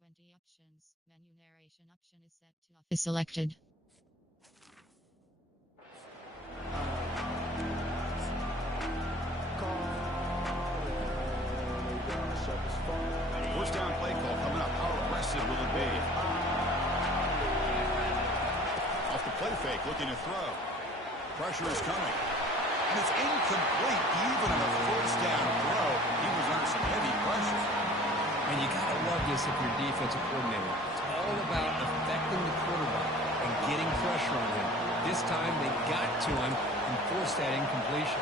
20 options. Menu narration option is set to off is selected. First down play call coming up. How aggressive will it be? Off the play fake, looking to throw. Pressure is coming. And it's incomplete. Even on a first down throw, he was under some heavy pressure. And you got to love this if you're a defensive coordinator. It's all about affecting the quarterback and getting pressure on him. This time they got to him and forced that incompletion.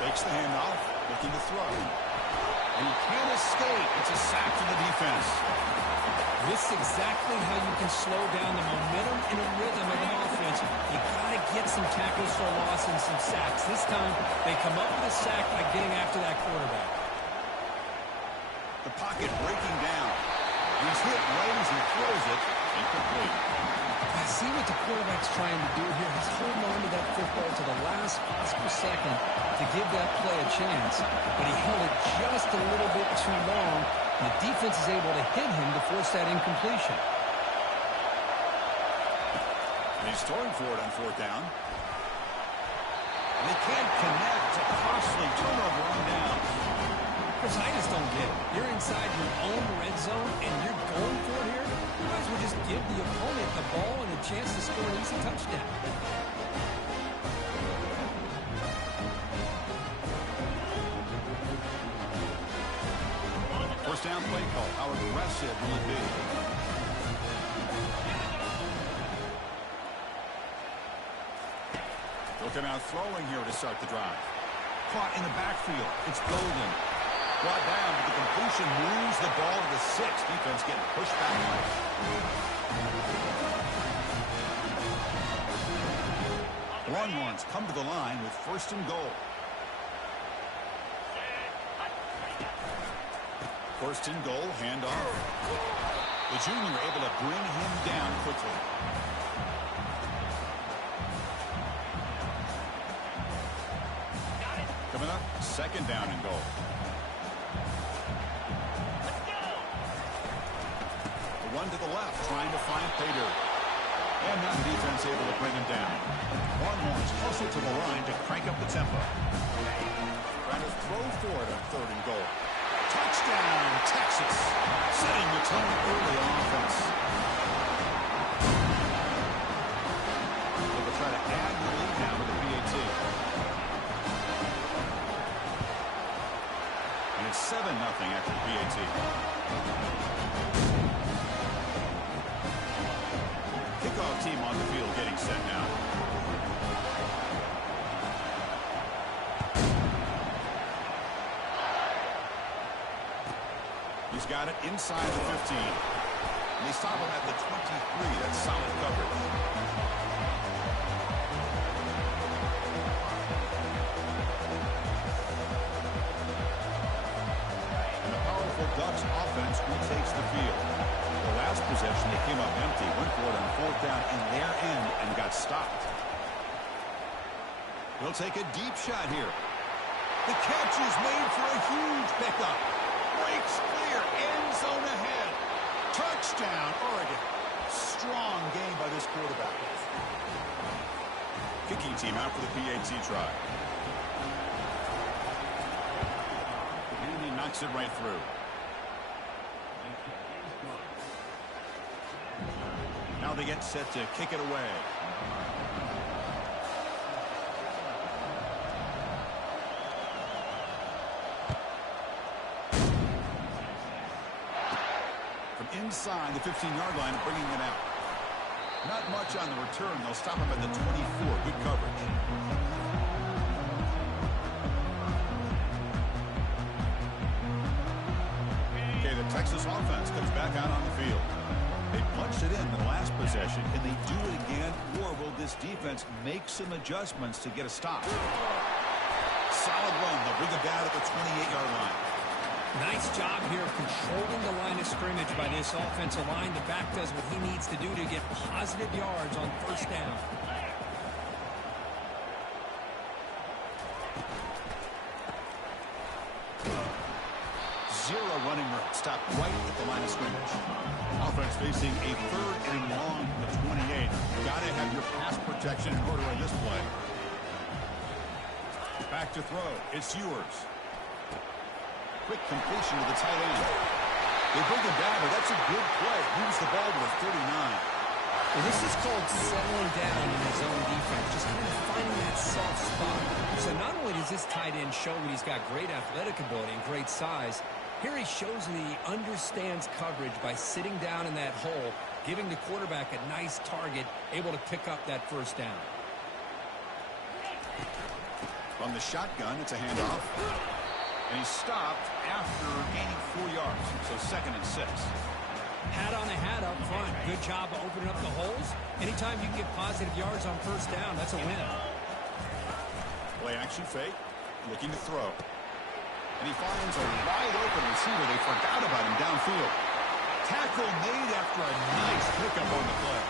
Fakes the handoff, looking to throw. And he can't escape. It's a sack to the defense. This is exactly how you can slow down the momentum and a rhythm of an offense. You got to get some tackles for loss and some sacks. This time they come up with a sack by getting after that quarterback. The pocket breaking down. He's hit right as he throws it. Incomplete. I see what the quarterback's trying to do here. He's holding on to that football to the last possible second to give that play a chance. But he held it just a little bit too long. And the defense is able to hit him to force that incompletion. And he's throwing for it on fourth down. And they can't connect. A costly turnover on down. Chris, I just don't get it. You're inside your own red zone and you're going for it here? You might as well just give the opponent the ball and a chance to score an easy touchdown. First down play call. How aggressive will it be? Looking out throwing here to start the drive. Caught in the backfield. It's Golden. Brought down, but the completion moves the ball to the 6. Defense getting pushed back. Longhorns come to the line with first and goal. First and goal, handoff. The junior able to bring him down quickly. Coming up, second down and goal. The one to the left, trying to find Pater. And now the defense able to bring him down. Longhorns hustle to the line to crank up the tempo. Trying to throw for it on third and goal. Touchdown, Texas. Setting the tone early on offense. They will try to add the lead now with the PAT. And it's 7-0 after the PAT. Kickoff team on the field getting set now. He's got it inside the 15. And they stop him at the 23. That's solid coverage. And the powerful Ducks offense retakes the field. The last possession, they came up empty, went for it on fourth down in their end and got stopped. They'll take a deep shot here. The catch is made for a huge pickup. Breaks clear, end zone ahead. Touchdown, Oregon. Strong game by this quarterback. Kicking team out for the PAT try. And he knocks it right through. Now they get set to kick it away. Inside the 15-yard line and bringing it out. Not much on the return. They'll stop him at the 24. Good coverage. Okay, the Texas offense comes back out on the field. They punched it in the last possession. Can they do it again, or will this defense make some adjustments to get a stop? Solid run. They'll bring it down at the 28-yard line. Nice job here of controlling the line of scrimmage by this offensive line. The back does what he needs to do to get positive yards on first down. Zero running room. Stopped right at the line of scrimmage. Offense facing a 3rd and long from the 28. Got to have your pass protection in order on this play. Back to throw. It's Ewers. Quick completion to the tight end. They bring him down, but that's a good play. Moves the ball to the 39. Well, this is called settling down in his own defense, just kind of finding that soft spot. So not only does this tight end show that he's got great athletic ability and great size, here he shows that he understands coverage by sitting down in that hole, giving the quarterback a nice target, able to pick up that first down. From the shotgun, it's a handoff. And he stopped after gaining 4 yards. So 2nd and 6. Hat on a hat up front. Good job of opening up the holes. Anytime you can get positive yards on first down, that's a win. Play action fake. Looking to throw. And he finds a wide open receiver. They forgot about him downfield. Tackle made after a nice pickup on the play.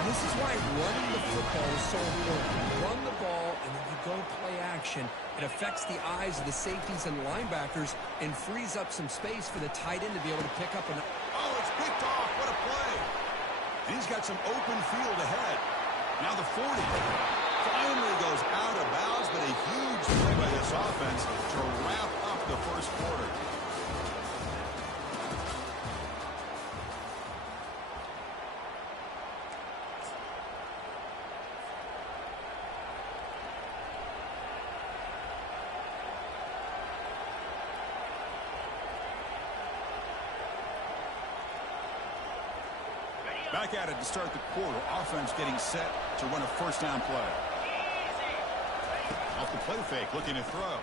And this is why running the football is so important. You run the ball and then you go play action. It affects the eyes of the safeties and linebackers and frees up some space for the tight end to be able to pick up an... Oh, it's picked off. What a play. And he's got some open field ahead. Now the 40. Finally goes out of bounds, but a huge play by this offense to wrap up the first quarter. Back at it to start the quarter. Offense getting set to run a first down play. Off the play fake, looking to throw.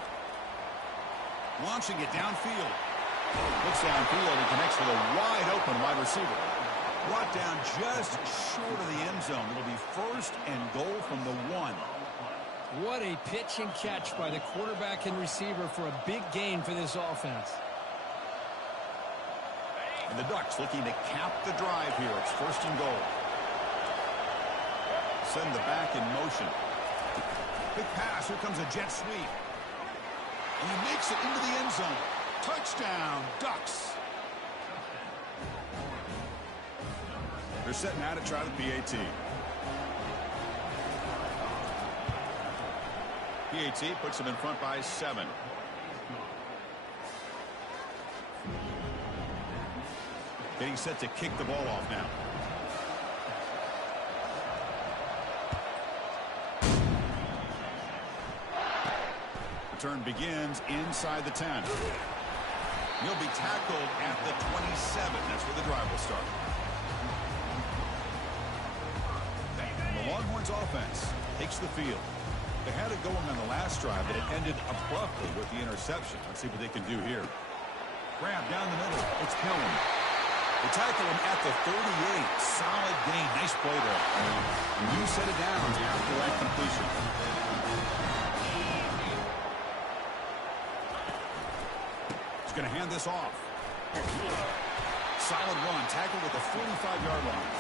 Launching it downfield. Looks downfield and connects with a wide open wide receiver. Brought down just short of the end zone. It'll be 1st and goal from the 1. What a pitch and catch by the quarterback and receiver for a big gain for this offense. And the Ducks looking to cap the drive here. It's 1st and goal. Send the back in motion. Big pass. Here comes a jet sweep. And he makes it into the end zone. Touchdown, Ducks. They're setting out to try the PAT. PAT puts them in front by 7. Getting set to kick the ball off now. Return begins inside the 10. He'll be tackled at the 27. That's where the drive will start. The Longhorns offense takes the field. They had it going on the last drive, but it ended abruptly with the interception. Let's see what they can do here. Grab down the middle. It's Pillen. They tackle him at the 38. Solid gain. Nice play there. And you set it down after that completion. He's going to hand this off. Solid run. Tackled at the 45-yard line.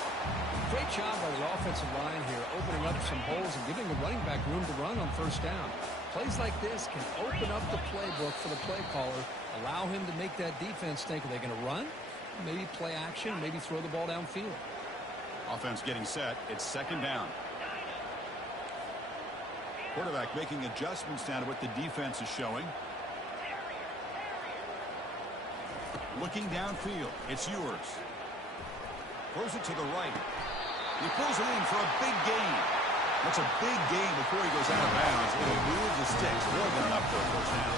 Great job by the offensive line here, opening up some holes and giving the running back room to run on first down. Plays like this can open up the playbook for the play caller, allow him to make that defense think, are they going to run? Maybe play action, maybe throw the ball downfield. Offense getting set. It's 2nd down. Quarterback making adjustments down to what the defense is showing. Looking downfield. It's Ewers. Throws it to the right. He pulls it in for a big gain. That's a big gain before he goes out of bounds. It'll move the sticks. More than enough for a first down.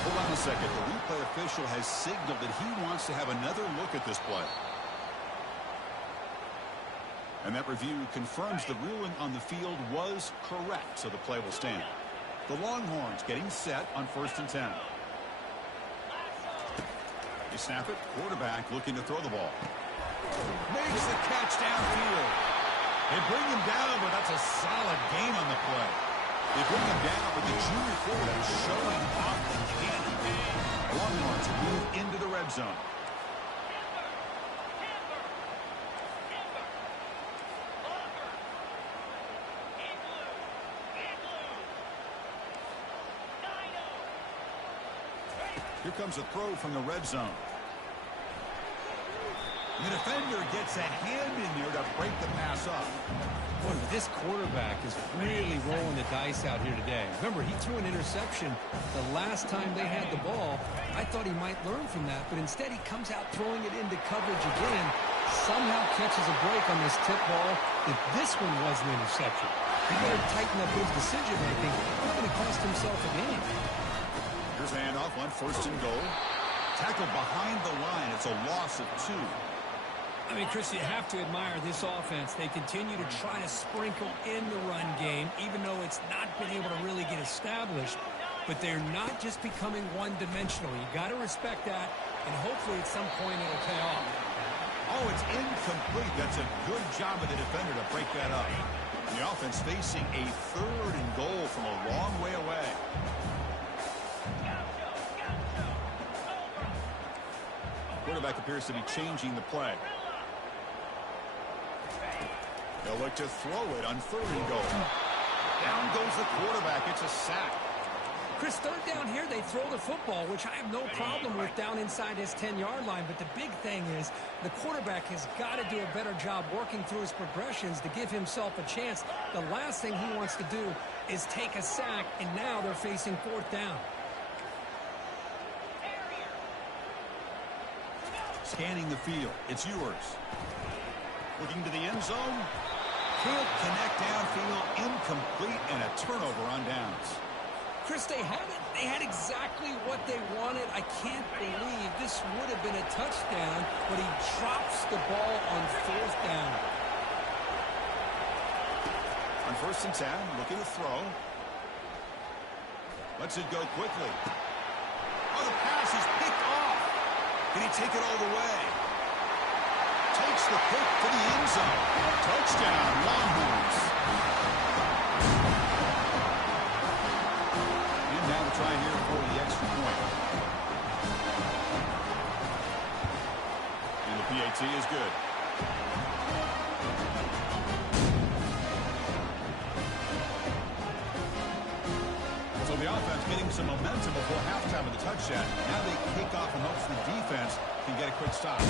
Hold on a second. The replay official has signaled that he wants to have another look at this play. And that review confirms the ruling on the field was correct, so the play will stand. The Longhorns getting set on 1st and 10. They snap it. Quarterback looking to throw the ball. Makes the catch downfield. They bring him down, but that's a solid gain on the play. They bring him down, but the junior quarterback showing off the cannon. Longhorns move into the red zone. Here comes a throw from the red zone. The defender gets a hand in there to break the pass up. Boy, this quarterback is really rolling the dice out here today. Remember, he threw an interception the last time they had the ball. I thought he might learn from that, but instead he comes out throwing it into coverage again, somehow catches a break on this tip ball. If this one was an interception, he better tighten up his decision-making. He's going to cost himself a game. Here's the handoff on 1st and goal. Tackled behind the line. It's a loss of 2. I mean, Chris, you have to admire this offense. They continue to try to sprinkle in the run game, even though it's not been able to really get established. But they're not just becoming one-dimensional. You got to respect that, and hopefully at some point it'll pay off. Oh, it's incomplete. That's a good job of the defender to break that up. The offense facing a 3rd and goal from a long way away. Quarterback appears to be changing the play. They'll look to throw it on 3rd and goal. Down goes the quarterback. It's a sack. Chris, 3rd down here, they throw the football, which I have no problem with down inside his 10-yard line. But the big thing is the quarterback has got to do a better job working through his progressions to give himself a chance. The last thing he wants to do is take a sack, and now they're facing 4th down. Scanning the field. It's yours. Looking to the end zone. Can't connect downfield. Incomplete, and a turnover on downs. Chris, they had it. They had exactly what they wanted. I can't believe this would have been a touchdown, but he drops the ball on 4th down. On 1st and 10, looking to throw. Lets it go quickly. Oh, the pass is picked off. Can he take it all the way? Takes the pick to the end zone. Touchdown, Longhorns. And now to try here for the extra point. And the PAT is good. So the offense getting some momentum before halftime of the touchdown. Now they kick off and hopes the defense can get a quick stop.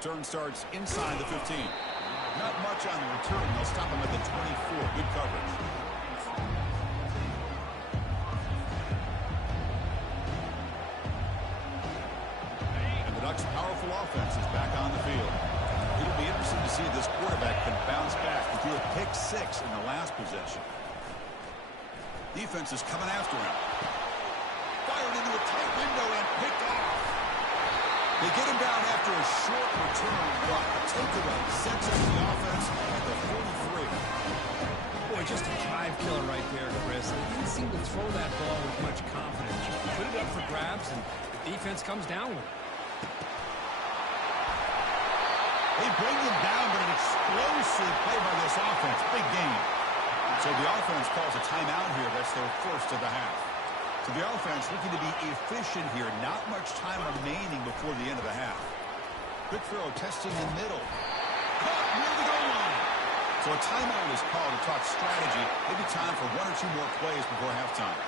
Turn starts inside the 15. Not much on the return. They'll stop him at the 24. Good coverage. And the Ducks' powerful offense is back on the field. It'll be interesting to see if this quarterback can bounce back. He threw a pick 6 in the last possession. Defense is coming after him. Fired into a tight window and picked off. They get him down after a short return, but a takeaway sets up the offense at the 43. Boy, just a drive killer right there, Chris. They didn't seem to throw that ball with much confidence. Just put it up for grabs, and the defense comes down with it. They bring him down, but an explosive play by this offense. Big game. So the offense calls a timeout here. That's their first of the half. So the offense looking to be efficient here. Not much time remaining before the end of the half. Quick throw testing the middle. Caught near the goal line. So a timeout is called to talk strategy. Maybe time for 1 or 2 more plays before halftime.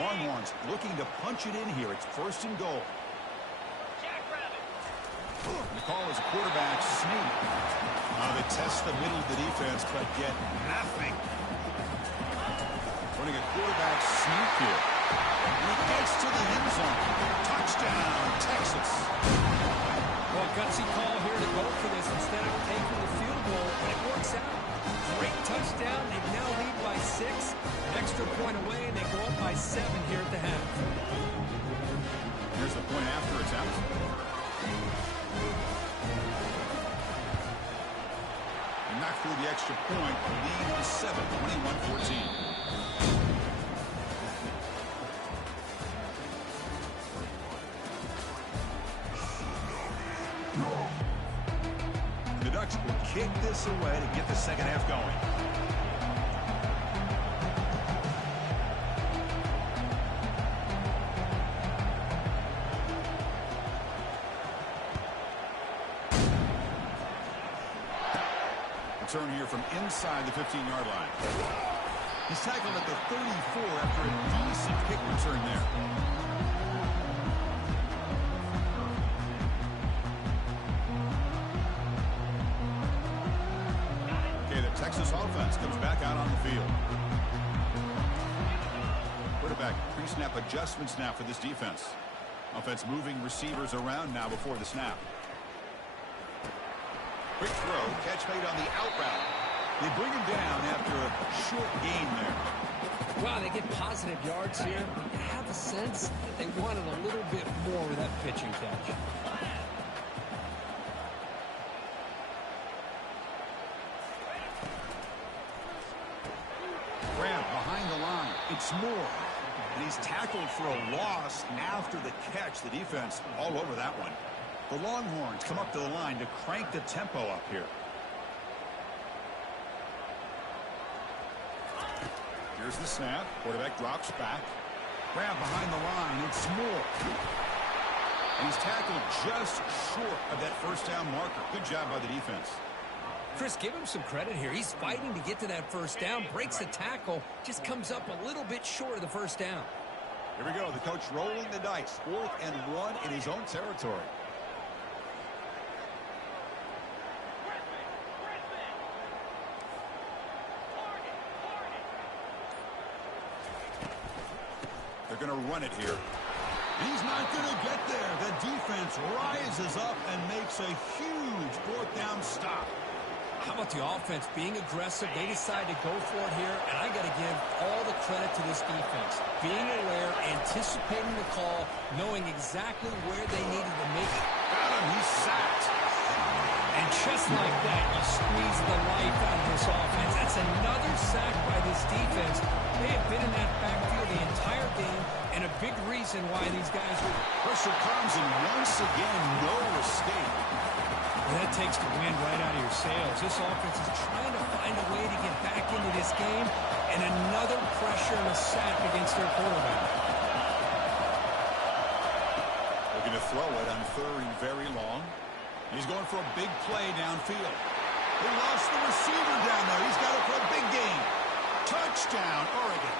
Longhorns looking to punch it in here. It's 1st and goal. The call is a quarterback sneak. They test the middle of the defense, but get nothing. Running a quarterback sneak here. And he gets to the end zone. Touchdown, Texas. Well, gutsy call here to go for this instead of taking the field goal, but it works out. Great touchdown. They now lead by 6. An extra point away, and they go up by 7 here at the half. Here's the point after attempt. And knocked through the extra point. Lead is 7, 21-14. The Ducks will kick this away to get the second half going. Return here from inside the 15-yard line. He's tackled at the 34 after a decent kick return there. Okay, the Texas offense comes back out on the field. Quarterback pre-snap adjustments now for this defense. Offense moving receivers around now before the snap. Quick throw, catch made on the out route. They bring him down after a short gain there. Wow, they get positive yards here. You have a sense that they wanted a little bit more with that pitching catch. Grab behind the line. It's Moore. And he's tackled for a loss after the catch. The defense all over that one. The Longhorns come up to the line to crank the tempo up here. Here's the snap. Quarterback drops back. Grab behind the line. It's Moore. And he's tackled just short of that first down marker. Good job by the defense. Chris, give him some credit here. He's fighting to get to that first down, breaks the tackle, just comes up a little bit short of the first down. Here we go. The coach rolling the dice. 4th and 1 in his own territory. They're going to run it here. He's not going to get there. The defense rises up and makes a huge 4th down stop. How about the offense being aggressive? They decide to go for it here, and I got to give all the credit to this defense. Being aware, anticipating the call, knowing exactly where they needed to make it. Got him. He's sacked. And just like that, you squeeze the life out of this offense. That's another sack by this defense. They have been in that backfield the entire game, and a big reason why these guys were... Pressure comes, and once again, no escape. Well, that takes the wind right out of your sails. This offense is trying to find a way to get back into this game, and another pressure and a sack against their quarterback. Looking to throw it on 3rd and very long. He's going for a big play downfield. They lost the receiver down there. He's got it for a big gain. Touchdown, Oregon.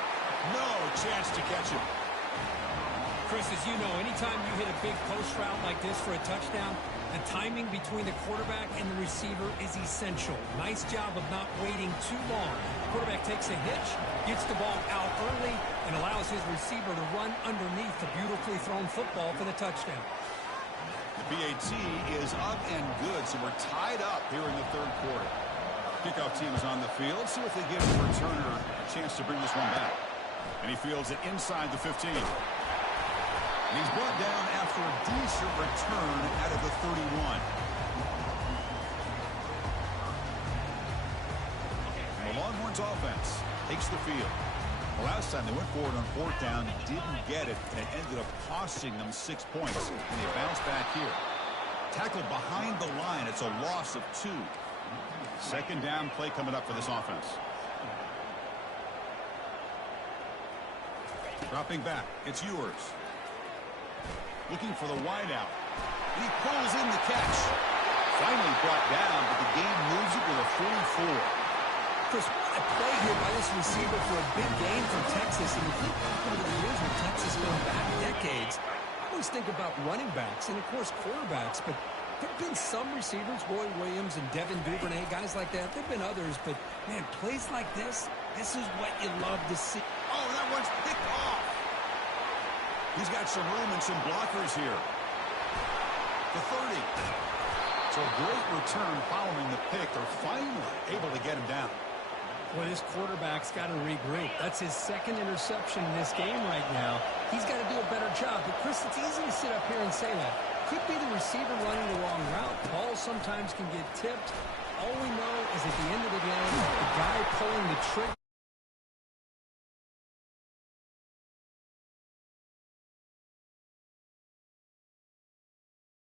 No chance to catch him. Chris, as you know, anytime you hit a big post route like this for a touchdown, the timing between the quarterback and the receiver is essential. Nice job of not waiting too long. Quarterback takes a hitch, gets the ball out early, and allows his receiver to run underneath the beautifully thrown football for the touchdown. The PAT is up and good, so we're tied up here in the 3rd quarter. Kickoff team is on the field. See if they give the returner a chance to bring this one back. And he fields it inside the 15. And he's brought down after a decent return out of the 31. And the Longhorns offense takes the field. The last time they went forward on 4th down, didn't get it, and it ended up costing them 6 points. And they bounce back here. Tackled behind the line. It's a loss of 2. 2nd down play coming up for this offense. Dropping back. It's Ewers. Looking for the wideout. And he pulls in the catch. Finally brought down, but the game moves it to the 44. Chris, what a play here by this receiver for a big game for Texas. And you think back over the years when Texas going back decades, I always think about running backs and, of course, quarterbacks. But there have been some receivers, Roy Williams and Devin Duvernay, guys like that. There have been others. But, man, plays like this is what you love to see. Oh, that one's picked off. He's got some room and some blockers here. The 30. So a great return following the pick. They're finally able to get him down. Well, this quarterback's got to regroup. That's his 2nd interception in this game right now. He's got to do a better job. But, Chris, it's easy to sit up here and say that. Could be the receiver running the wrong route. Balls sometimes can get tipped. All we know is at the end of the game, the guy pulling the trigger